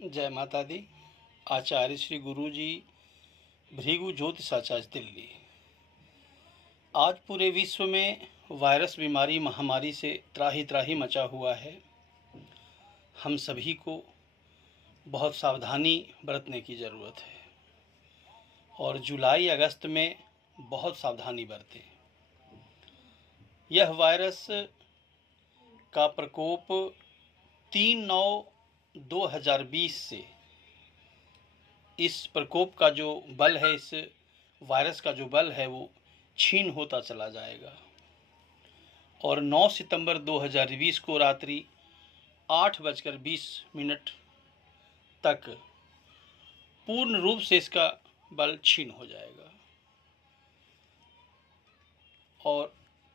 जय माता दी। आचार्य श्री गुरु जी, भृगु ज्योतिषाचार्य, दिल्ली। आज पूरे विश्व में वायरस बीमारी महामारी से त्राही त्राही मचा हुआ है। हम सभी को बहुत सावधानी बरतने की ज़रूरत है और जुलाई अगस्त में बहुत सावधानी बरतें। यह वायरस का प्रकोप 3/9/2020 से इस प्रकोप का जो बल है, इस वायरस का जो बल है वो क्षीण होता चला जाएगा और 9 सितंबर 2020 को रात्रि 8:20 तक पूर्ण रूप से इसका बल क्षीण हो जाएगा और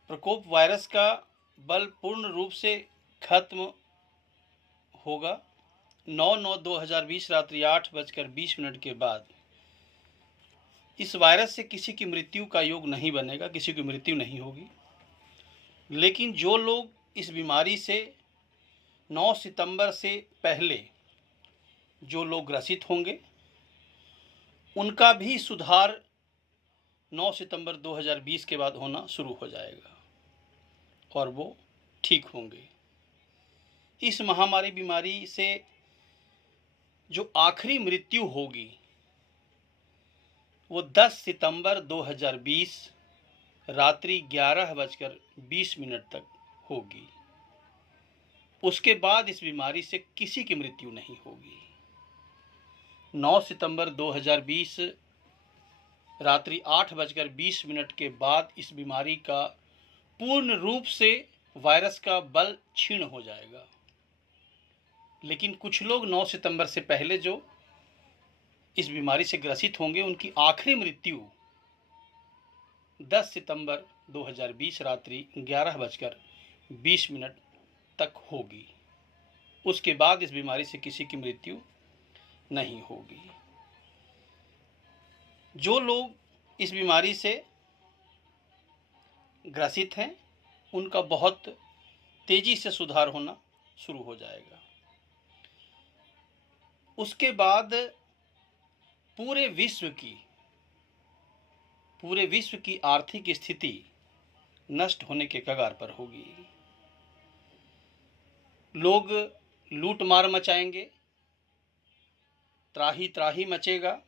प्रकोप वायरस का बल पूर्ण रूप से खत्म होगा 9/9/2020 रात्रि 8:20 के बाद। इस वायरस से किसी की मृत्यु का योग नहीं बनेगा, किसी की मृत्यु नहीं होगी। लेकिन जो लोग इस बीमारी से 9 सितंबर से पहले जो लोग ग्रसित होंगे, उनका भी सुधार 9 सितंबर 2020 के बाद होना शुरू हो जाएगा और वो ठीक होंगे। इस महामारी बीमारी से जो आखिरी मृत्यु होगी वो 10 सितंबर 2020 रात्रि 11:20 तक होगी। उसके बाद इस बीमारी से किसी की मृत्यु नहीं होगी। 9 सितंबर 2020 रात्रि 8:20 के बाद इस बीमारी का पूर्ण रूप से वायरस का बल क्षीण हो जाएगा। लेकिन कुछ लोग 9 सितंबर से पहले जो इस बीमारी से ग्रसित होंगे, उनकी आखिरी मृत्यु 10 सितंबर 2020 रात्रि 11:20 तक होगी। उसके बाद इस बीमारी से किसी की मृत्यु नहीं होगी। जो लोग इस बीमारी से ग्रसित हैं, उनका बहुत तेजी से सुधार होना शुरू हो जाएगा। उसके बाद पूरे विश्व की आर्थिक स्थिति नष्ट होने के कगार पर होगी। लोग लूट मार मचाएंगे, त्राही त्राही मचेगा।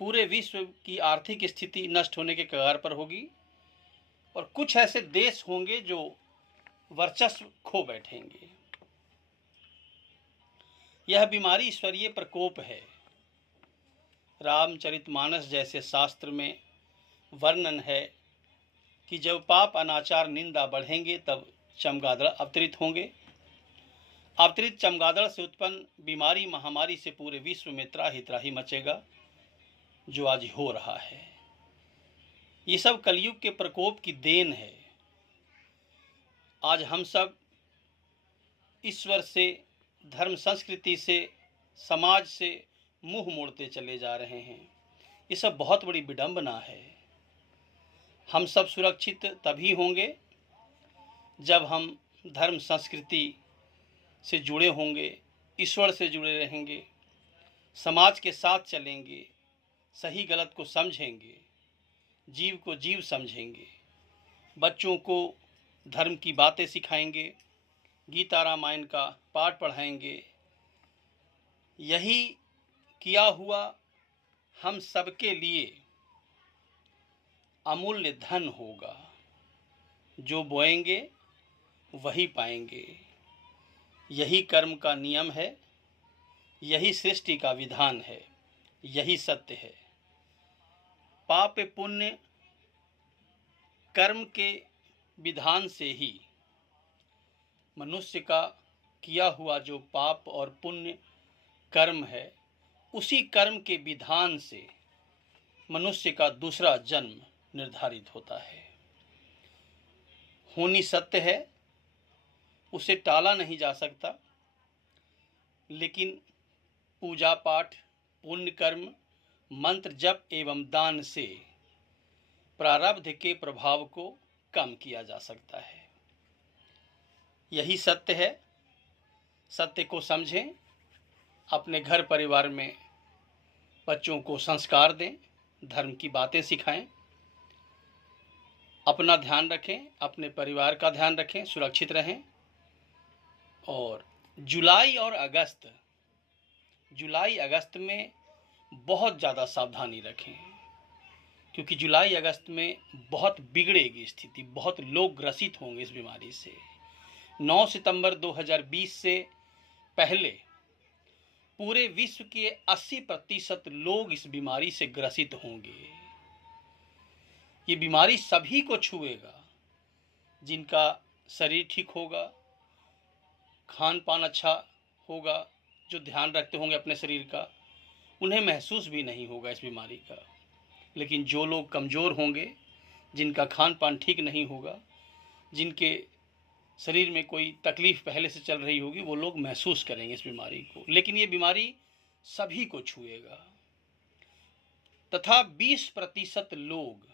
पूरे विश्व की आर्थिक स्थिति नष्ट होने के कगार पर होगी और कुछ ऐसे देश होंगे जो वर्चस्व खो बैठेंगे। यह बीमारी ईश्वरीय प्रकोप है। रामचरितमानस जैसे शास्त्र में वर्णन है कि जब पाप, अनाचार, निंदा बढ़ेंगे तब चमगादड़ अवतरित होंगे। अवतरित चमगादड़ से उत्पन्न बीमारी महामारी से पूरे विश्व में त्राही त्राही मचेगा, जो आज हो रहा है। ये सब कलयुग के प्रकोप की देन है। आज हम सब ईश्वर से, धर्म संस्कृति से, समाज से मुंह मोड़ते चले जा रहे हैं। ये सब बहुत बड़ी विडंबना है। हम सब सुरक्षित तभी होंगे जब हम धर्म संस्कृति से जुड़े होंगे, ईश्वर से जुड़े रहेंगे, समाज के साथ चलेंगे, सही गलत को समझेंगे, जीव को जीव समझेंगे, बच्चों को धर्म की बातें सिखाएंगे, गीता रामायण का पाठ पढ़ाएंगे। यही किया हुआ हम सबके लिए अमूल्य धन होगा। जो बोएंगे वही पाएंगे। यही कर्म का नियम है, यही सृष्टि का विधान है, यही सत्य है। पाप पुण्य कर्म के विधान से ही मनुष्य का किया हुआ जो पाप और पुण्य कर्म है, उसी कर्म के विधान से मनुष्य का दूसरा जन्म निर्धारित होता है। होनी सत्य है, उसे टाला नहीं जा सकता। लेकिन पूजा पाठ, पुण्य कर्म, मंत्र जप एवं दान से प्रारब्ध के प्रभाव को कम किया जा सकता है। यही सत्य है। सत्य को समझें, अपने घर परिवार में बच्चों को संस्कार दें, धर्म की बातें सिखाएं, अपना ध्यान रखें, अपने परिवार का ध्यान रखें, सुरक्षित रहें। और जुलाई अगस्त में बहुत ज़्यादा सावधानी रखें, क्योंकि जुलाई अगस्त में बहुत बिगड़ेगी स्थिति, बहुत लोग ग्रसित होंगे इस बीमारी से। 9 सितंबर 2020 से पहले पूरे विश्व के 80% लोग इस बीमारी से ग्रसित होंगे। ये बीमारी सभी को छुएगा, जिनका शरीर ठीक होगा, खान पान अच्छा होगा, जो ध्यान रखते होंगे अपने शरीर का, उन्हें महसूस भी नहीं होगा इस बीमारी का। लेकिन जो लोग कमज़ोर होंगे, जिनका खान पान ठीक नहीं होगा, जिनके शरीर में कोई तकलीफ़ पहले से चल रही होगी, वो लोग महसूस करेंगे इस बीमारी को। लेकिन ये बीमारी सभी को छुएगा तथा 20% लोग,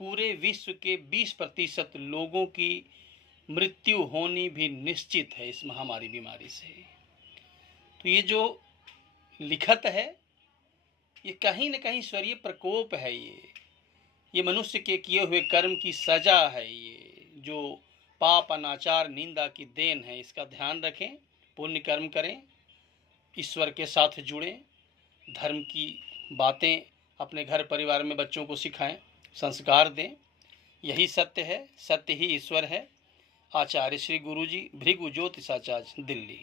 पूरे विश्व के 20% लोगों की मृत्यु होनी भी निश्चित है इस महामारी बीमारी से। तो ये जो लिखत है, ये कहीं न कहीं ईश्वरीय प्रकोप है। ये मनुष्य के किए हुए कर्म की सजा है। ये जो पाप, अनाचार, निंदा की देन है, इसका ध्यान रखें, पुण्य कर्म करें, ईश्वर के साथ जुड़ें, धर्म की बातें अपने घर परिवार में बच्चों को सिखाएं, संस्कार दें। यही सत्य है, सत्य ही ईश्वर है। आचार्य श्री गुरु जी, भृगु ज्योतिषाचार्य, दिल्ली।